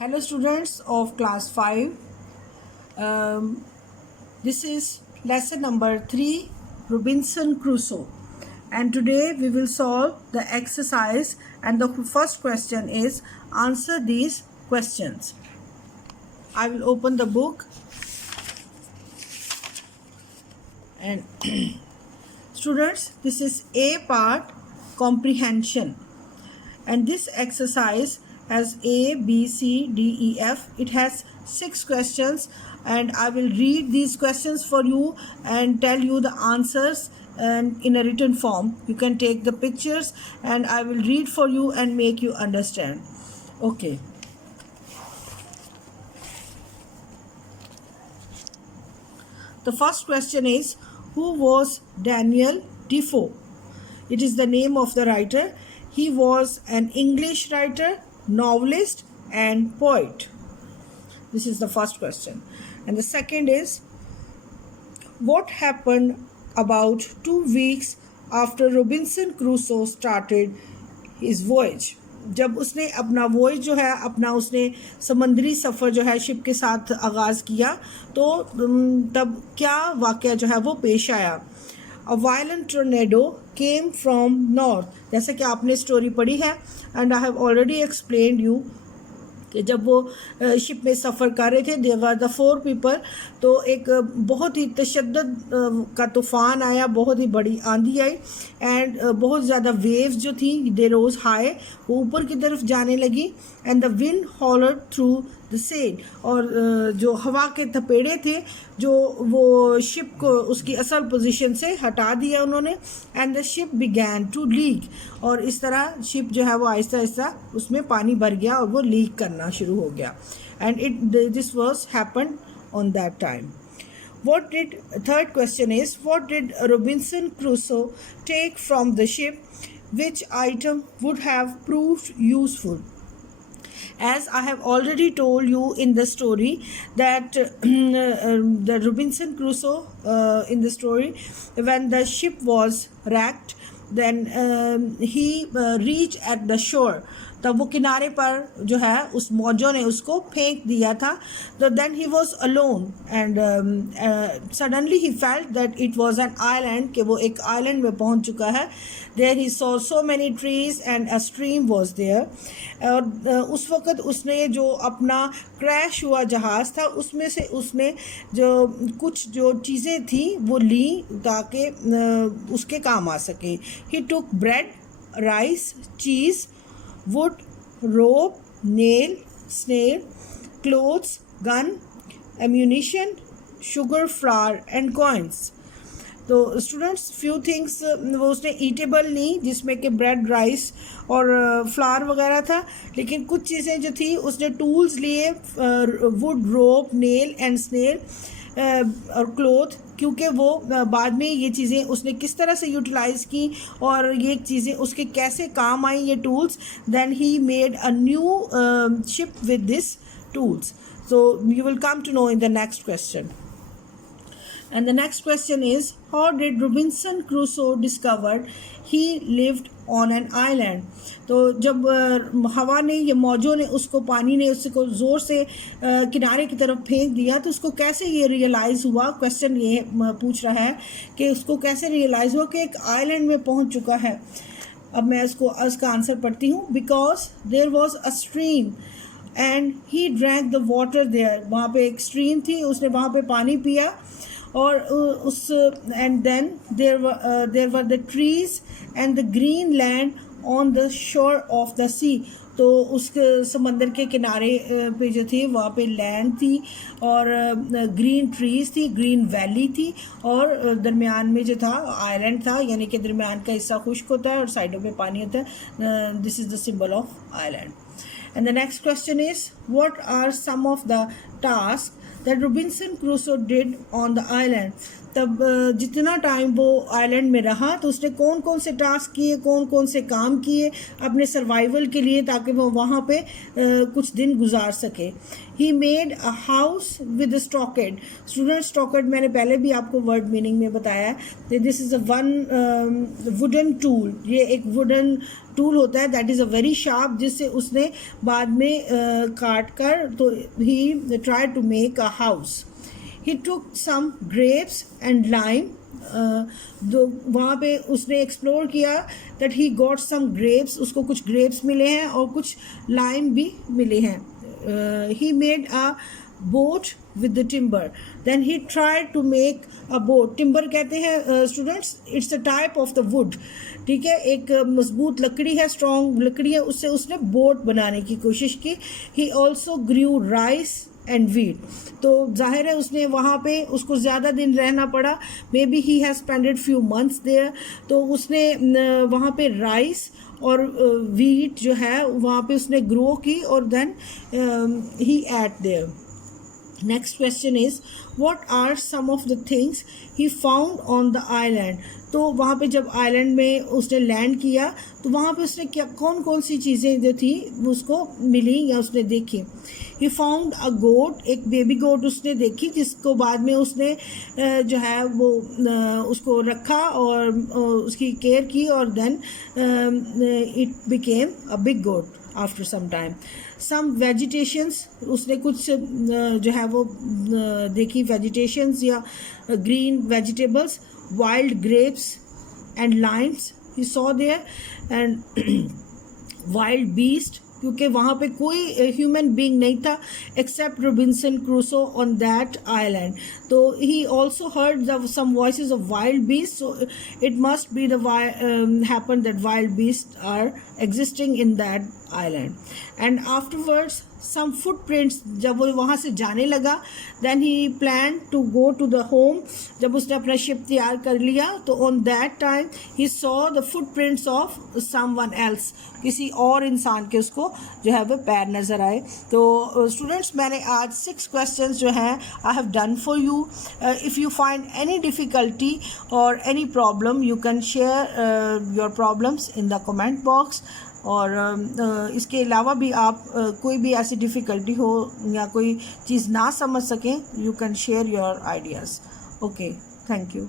Hello students of class 5. This is lesson number 3, Robinson Crusoe, and today we will solve the exercise, and the first question is answer these questions. I will open the book and students, this is A part, comprehension, and this exercise has A, B, C, D, E, F. It has 6 questions, and I will read these questions for you and tell you the answers and in a written form. You can take the pictures and I will read for you and make you understand. Okay. The first question is, who was Daniel Defoe? It is the name of the writer. He was an English writer, novelist and poet. This is the first question. And the second is, what happened about 2 weeks after Robinson Crusoe started his voyage? जब उसने अपना voyage जो है अपना उसने समंदरी सफ़र जो है शिप के साथ आगाज़ किया तो तब क्या वाक़या जो है वो पेश आया. A violent tornado came from north. जैसे कि आपने स्टोरी पढ़ी है and I have already explained you कि जब वो शिप में सफ़र कर रहे थे देयर वर द 4 पीपल, तो एक बहुत ही तशद्दुद का तूफ़ान आया, बहुत ही बड़ी आंधी आई एंड बहुत ज़्यादा वेव्स जो थी दे रोज़ हाई, वो ऊपर की तरफ जाने लगी and the wind hollered through the sail, और जो हवा के थपेड़े थे जो वो शिप को उसकी असल पोजीशन से हटा दिया उन्होंने and the ship began to leak, और इस तरह शिप जो है वो आहिस्ता आहिस्ता उसमें पानी भर गया और वो लीक करना शुरू हो गया and this was happened on that time. Third question is, what did Robinson Crusoe take from the ship? Which item would have proved useful? As I have already told you in the story that the Robinson Crusoe in the story, when the ship was wrecked, then he reached at the shore. तब वो किनारे पर जो है उस मौजों ने उसको फेंक दिया था. तो then he was alone and suddenly he felt that it was an island, कि वो एक आइलैंड में पहुंच चुका है. There he saw so many trees and a stream was there. और उस वक़्त उसने जो अपना क्रैश हुआ जहाज़ था उसमें से उसने जो कुछ जो चीज़ें थी वो ली ताकि उसके काम आ सके. ही टुक bread, rice, cheese, wood, rope, nail, snail, clothes, gun, ammunition, sugar, flour and coins. तो स्टूडेंट्स फ्यू थिंग्स वो उसने ईटेबल ली जिसमें कि ब्रेड, राइस और फ्लावर वगैरह था, लेकिन कुछ चीज़ें जो थी उसने टूल्स लिए, wood, rope, nail and snail और क्लोथ, क्योंकि वो बाद में ये चीज़ें उसने किस तरह से यूटिलाइज़ की और ये चीज़ें उसके कैसे काम आई ये tools. Then he made a new ship with this tools. So you will come to know in the next question. And the next question is, how did Robinson Crusoe discovered he lived on an island? तो जब हवा ने ये मौजों ने उसको पानी ने उसको ज़ोर से किनारे की तरफ फेंक दिया तो उसको कैसे ये रियलाइज़ हुआ. क्वेश्चन ये पूछ रहा है कि उसको कैसे रियलाइज़ हुआ कि एक आइलैंड में पहुंच चुका है. अब मैं उसका आंसर पढ़ती हूँ. Because there was a stream and he drank the water there. वहाँ पे एक स्ट्रीम थी, उसने वहाँ पे पानी पिया और उस and then there were the trees and the green land on the shore of the sea. तो उस समंदर के किनारे पे जो थी वहाँ पे लैंड थी और ग्रीन ट्रीज थी, ग्रीन वैली थी और दरमियान में जो था आइलैंड था, यानी कि दरमियान का हिस्सा खुश्क होता है और साइडों पे पानी होता है. This is the symbol of island. And the next question is, what are some of the tasks that Robinson Crusoe did on the island? तब जितना टाइम वो आइलैंड में रहा तो उसने कौन कौन से टास्क किए, कौन कौन से काम किए अपने सर्वाइवल के लिए, ताकि वो वहाँ पे कुछ दिन गुजार सके. He made a house with stockade. Student, stockade मैंने पहले भी आपको वर्ड मीनिंग में बताया है. This is a one wooden tool. ये एक वुडन टूल होता है that is a very sharp, जिससे उसने बाद में काट कर तो he try to make a house. He took some grapes and lime. वहाँ पे उसने एक्सप्लोर किया that he got some grapes. उसको कुछ ग्रेप्स मिले हैं और कुछ लाइम भी मिले हैं. ही made a boat with the timber. Then he tried to make a boat. Timber कहते हैं students, it's a type of the wood. ठीक है, एक मजबूत लकड़ी है, स्ट्रॉन्ग लकड़ी है, उससे उसने बोट बनाने की कोशिश की. He also grew rice and wheat. तो जाहिर है उसने वहाँ पे उसको ज़्यादा दिन रहना पड़ा. May be he has spended few months there. तो उसने वहाँ पे राइस और वीट जो है वहाँ पे उसने ग्रो की और then he ate there. Next question is, what are some of the things he found on the island? तो वहाँ पे जब आइलैंड में उसने लैंड किया तो वहाँ पे उसने क्या कौन कौन सी चीज़ें जो थी उसको मिली या उसने देखी. ही फाउंड अ गोट. एक बेबी गोट उसने देखी जिसको बाद में उसने जो है वो उसको रखा और उसकी केयर की और then it became a big goat after some time. Some vegetations. उसने कुछ जो है वो देखी वेजिटेशंस या green vegetables. Wild grapes and limes he saw there. And wild beast, क्योंकि वहाँ पे कोई ह्यूमन बीइंग नहीं था except Robinson Crusoe on that island. So he also heard some voices of wild beast. So it must be the happen that wild beast are existing in that island. And afterwards some footprints. जब वो वहाँ से जाने लगा then he plan to go to the home. जब उसने अपना ship तैयार कर लिया तो on that time he saw the footprints of someone else. किसी और इंसान के उसको जो है वो पैर नज़र आए. तो स्टूडेंट्स, मैंने आज 6 क्वेश्चंस जो हैं I have done for you. If you find any difficulty और any problem you can share your problems in the comment box. और इसके अलावा भी आप कोई भी ऐसी डिफ़िकल्टी हो या कोई चीज़ ना समझ सकें, you can share your ideas. Okay, thank you.